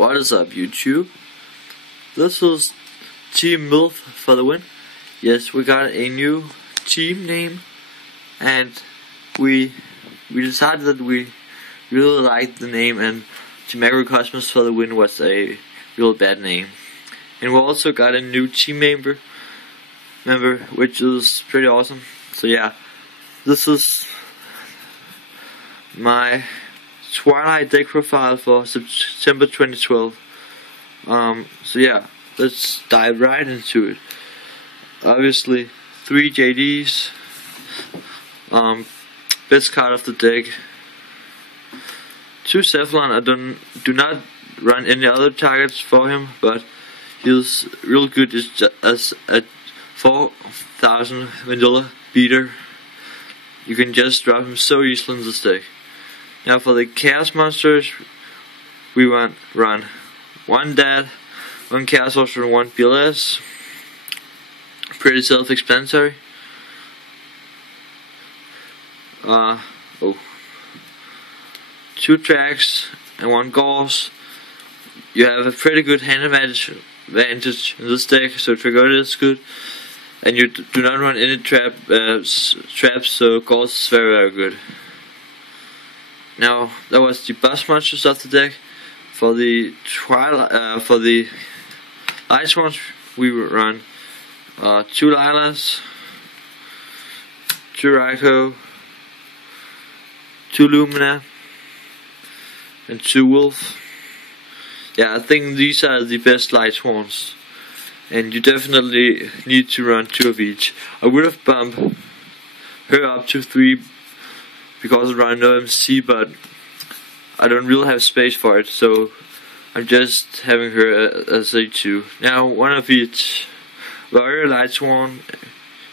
What is up, YouTube? This is Team MILF for the win. Yes, we got a new team name, and we decided that we really liked the name, and Team Agrocosmos for the win was a real bad name. And we also got a new team member, which is pretty awesome. So yeah, this is my Twilight deck profile for September 2012. So yeah, let's dive right into it. Obviously, 3 JDs, best card of the deck, 2 Cephalon. I do not run any other targets for him, but he's real good as a 4000 vanilla beater. You can just drop him so easily in this deck. Now for the Chaos Monsters, we run 1 Dad, 1 Chaos Monster, and 1 PLS. Pretty self-explanatory. 2 tracks and 1 Gauss. You have a pretty good hand advantage in this deck, so Tragoda is good. And you do not run any traps, so Gauss is very good. Now that was the boss monsters of the deck. For the Light ones, we would run 2 Lilas, 2 Raikou, 2 Lumina, and 2 Wolf. Yeah, I think these are the best Light ones, and you definitely need to run 2 of each. I would have bumped her up to 3 because I run no MC, but I don't really have space for it, so I'm just having her as a 2. Now 1 of each. Warrior, Lightsworn,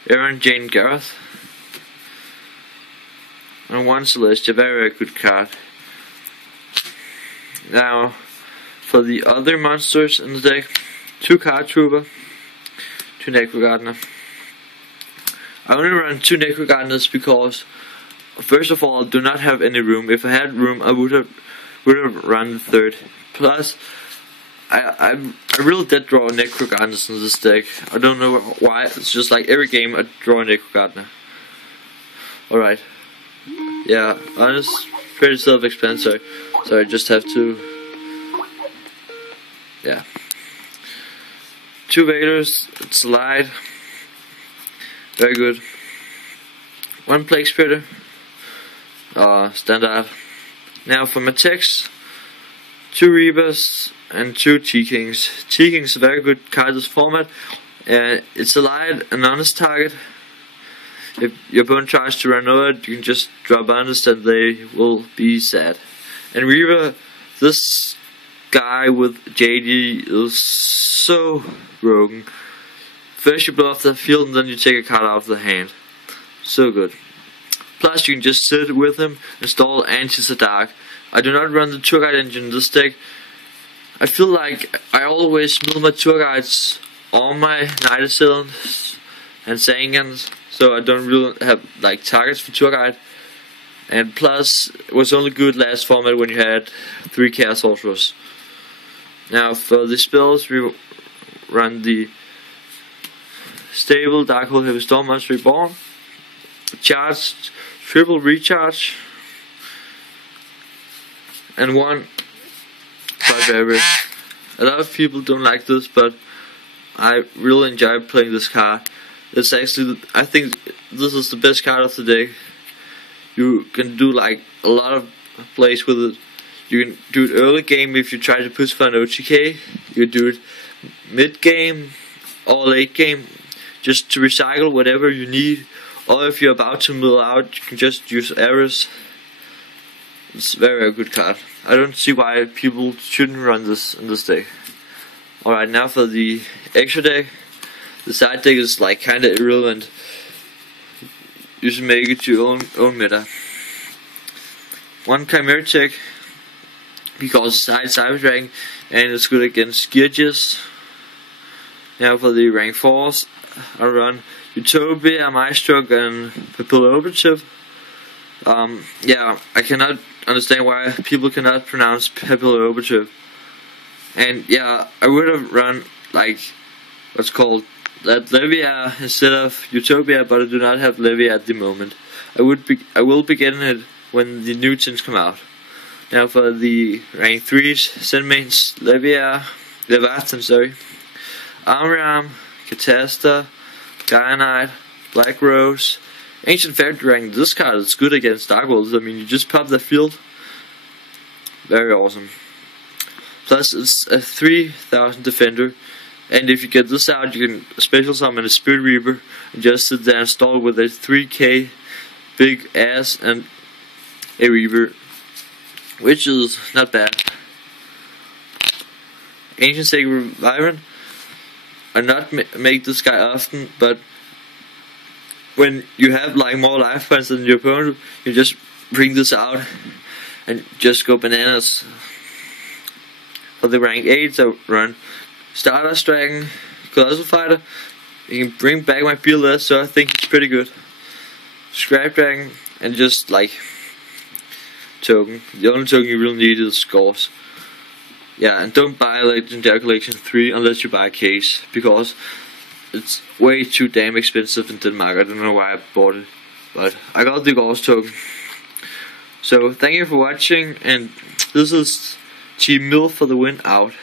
Aaron, Jane, Gareth, and 1 Celestia. Very good card. Now for the other monsters in the deck, 2 Card Trooper, 2 Necrogardener. I only run 2 Necrogardeners because, first of all, I do not have any room. If I had room, I would have run the 3rd. Plus, I really did draw Necrogardeners in this deck. I don't know why. It's just like every game I draw a Necrogardener. Alright. Yeah, honest, pretty self-explanatory. So I just have to. Yeah. 2 Vaders. It's Light. Very good. 1 Plague Spitter. Standard. Now for my techs, 2 Reavers and 2 T-Kings. T-Kings is a very good card in this format. It's a light and honest target. If your opponent tries to run over it, you can just drop honest and they will be sad. And Reaver, this guy with JD is so broken. First you blow off the field and then you take a card out of the hand. So good. Plus you can just sit with him, install Anti-Sadark. I do not run the tour guide engine in this deck. I feel like I always mill my tour guides on my Night Assailants and Sangans, so I don't really have like targets for tour guide. And plus, it was only good last format when you had 3 Chaos Sorcerers. Now for the spells, we run the Stable, Darkhold, Heavy Storm, Monster Reborn, Charged, Triple Recharge, and 1 Barrier. A lot of people don't like this, but I really enjoy playing this card. It's actually, I think this is the best card of the deck. You can do like a lot of plays with it. You can do it early game if you try to push for an OTK. You can do it mid game or late game, just to recycle whatever you need. Or if you're about to mill out, you can just use arrows. It's a very good card. I don't see why people shouldn't run this in this deck. Alright, now for the extra deck. The side deck is like kinda irrelevant. You should make it your own meta. 1 Chimera Tech, because it's high Cyber Dragon and it's good against Gearges. Now for the rank 4s, I run Utopia, Maestro, and Papilla Operative. Yeah, I cannot understand why people cannot pronounce Papilla Operative. And yeah, I would have run like what's called that Levia instead of Utopia, but I do not have Levia at the moment. I will be getting it when the new tins come out. Now for the rank 3s, Zenmaines, Leviathan, Amram, Catasta, Gaia Knight, Black Rose, Ancient Fairy Dragon. This card is good against Dark Worlds. I mean, you just pop the field. Very awesome. Plus, it's a 3000 defender. And if you get this out, you can special summon a Spirit Reaper and just sit there and stall with a 3k big ass and a Reaper, which is not bad. Ancient Sacred Wyvern. I not make this guy often, but when you have like more life points than your opponent, you just bring this out and just go bananas. For the rank 8 I run Stardust Dragon, Colossal Fighter. You can bring back my BLS, so I think it's pretty good. Scrap Dragon, and just like token. The only token you really need is Scores. Yeah, and don't buy Legendary Collection 3 unless you buy a case, because it's way too damn expensive in Denmark. I don't know why I bought it, but I got the Gauss token. So thank you for watching, and this is Team Mill for the win out.